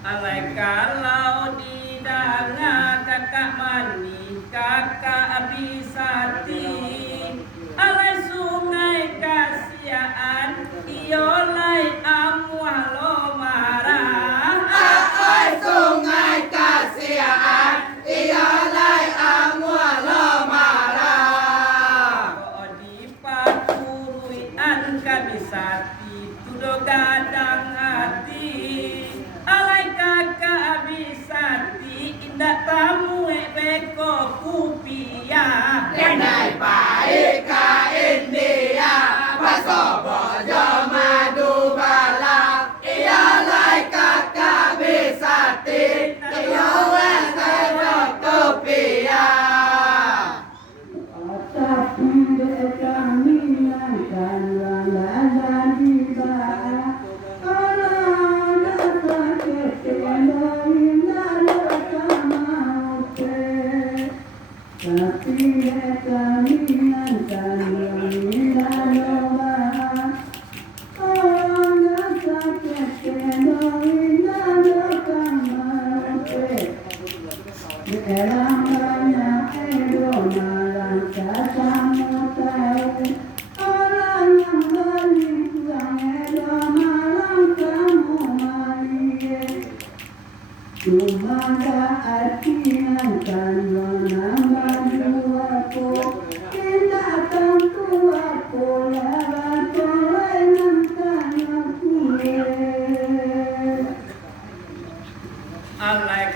Alai kalau di danga kakak mani kakak abisati alai sungai kasiaan iolai amualo marah Ai sungai kasihan ialai amualo marah. di paturui an kabisati tudo gadang hati alai kakak abisati indak tamu beko kupia Denai baik ka India pasobo jo madu bala ialai kakak bisati iyawe kayo kopia. Sumada artinan kalau nama aku tidak tentu aku lewat kelainan aku alai